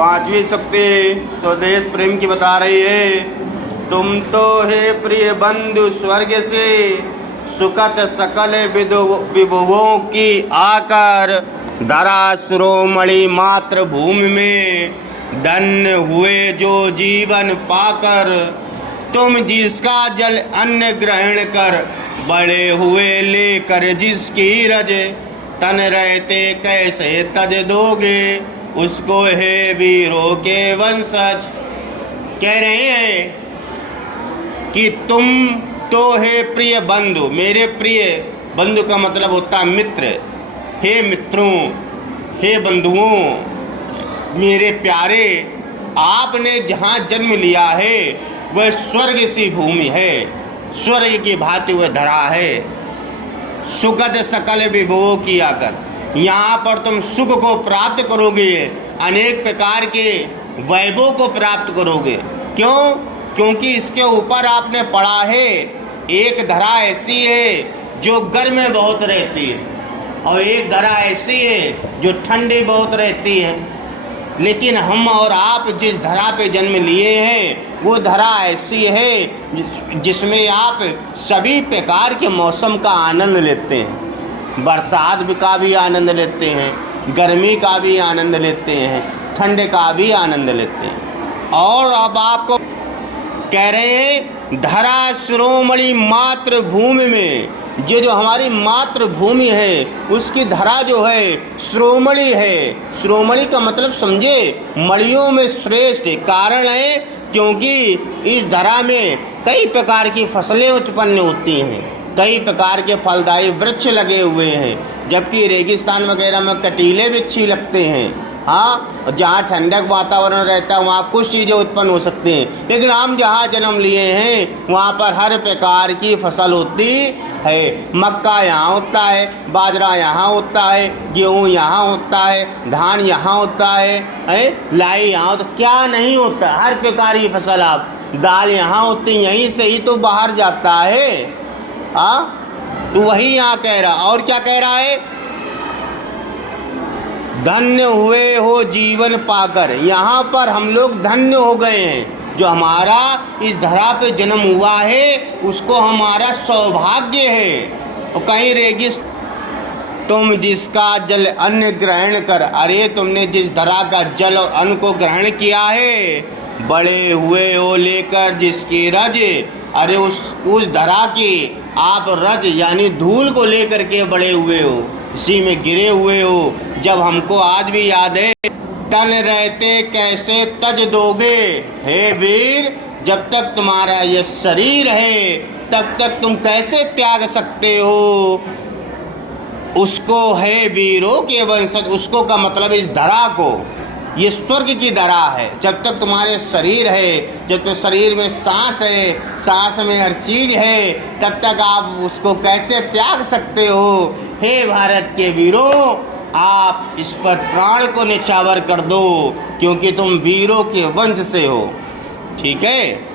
पांचवी शक्ति स्वदेश प्रेम की बता रही है। तुम तो हे प्रिय बंधु स्वर्ग से सुखत सकल विभुओं की आकर, धरा शिरोमणि मातृभूमि में धन्य हुए जो जीवन पाकर। तुम जिसका जल अन्न ग्रहण कर बड़े हुए लेकर जिसकी रज, तन रहते कैसे तज दोगे उसको हे वीरों के वंशज। कह रहे हैं कि तुम तो हे प्रिय बंधु, मेरे प्रिय बंधु का मतलब होता है मित्र। हे मित्रों, हे बंधुओं, मेरे प्यारे, आपने जहाँ जन्म लिया है वह स्वर्ग सी भूमि है, स्वर्ग की भांति वह धरा है। सुखद सकल विभुओं की आकर, यहाँ पर तुम सुख को प्राप्त करोगे, अनेक प्रकार के वैभव को प्राप्त करोगे। क्यों? क्योंकि इसके ऊपर आपने पढ़ा है एक धरा ऐसी है जो गर्म में बहुत रहती है और एक धरा ऐसी है जो ठंडी बहुत रहती है। लेकिन हम और आप जिस धरा पे जन्म लिए हैं वो धरा ऐसी है जिसमें आप सभी प्रकार के मौसम का आनंद लेते हैं। बरसात का भी आनंद लेते हैं, गर्मी का भी आनंद लेते हैं, ठंड का भी आनंद लेते हैं। और अब आपको कह रहे हैं धरा शिरोमणि मातृभूमि में, ये जो हमारी मातृभूमि है उसकी धरा जो है शिरोमणि है। शिरोमणि का मतलब समझे, मणियों में श्रेष्ठ। कारण है क्योंकि इस धरा में कई प्रकार की फसलें उत्पन्न होती हैं, कई प्रकार के फलदायी वृक्ष लगे हुए हैं, जबकि रेगिस्तान वगैरह में कटीले वृक्ष लगते हैं। हाँ, जहाँ ठंडक वातावरण रहता है वहाँ कुछ चीज़ें उत्पन्न हो सकती हैं, लेकिन हम जहाँ जन्म लिए हैं वहाँ पर हर प्रकार की फसल होती है। मक्का यहाँ होता है, बाजरा यहाँ होता है, गेहूँ यहाँ होता है, धान यहाँ होता है, लाई यहाँ होता, क्या नहीं होता, हर प्रकार की फसल। आप दाल यहाँ होती, यहीं से ही तो बाहर जाता है। तो वही यहाँ कह रहा, और क्या कह रहा है, धन्य हुए हो जीवन पाकर। यहाँ पर हम लोग धन्य हो गए हैं, जो हमारा इस धरा पे जन्म हुआ है उसको हमारा सौभाग्य है। और कहीं रेगिस्तान, तुम जिसका जल अन्न ग्रहण कर, अरे तुमने जिस धरा का जल और अन्न को ग्रहण किया है, बड़े हुए हो लेकर जिसकी रज, अरे उस धरा की आप रज यानी धूल को लेकर के बड़े हुए हो, इसी में गिरे हुए हो। जब हमको आज भी याद है, तन रहते कैसे तज दोगे, हे वीर, जब तक तुम्हारा ये शरीर है तब तक तुम कैसे त्याग सकते हो उसको, है वीरों के वंशज। उसको का मतलब इस धरा को, ये स्वर्ग की धरा है। जब तक तुम्हारे शरीर है, जब तक शरीर में सांस है, सांस में हर चीज है, तब तक आप उसको कैसे त्याग सकते हो। हे भारत के वीरों, आप इस पर प्राण को निछावर कर दो, क्योंकि तुम वीरों के वंश से हो। ठीक है।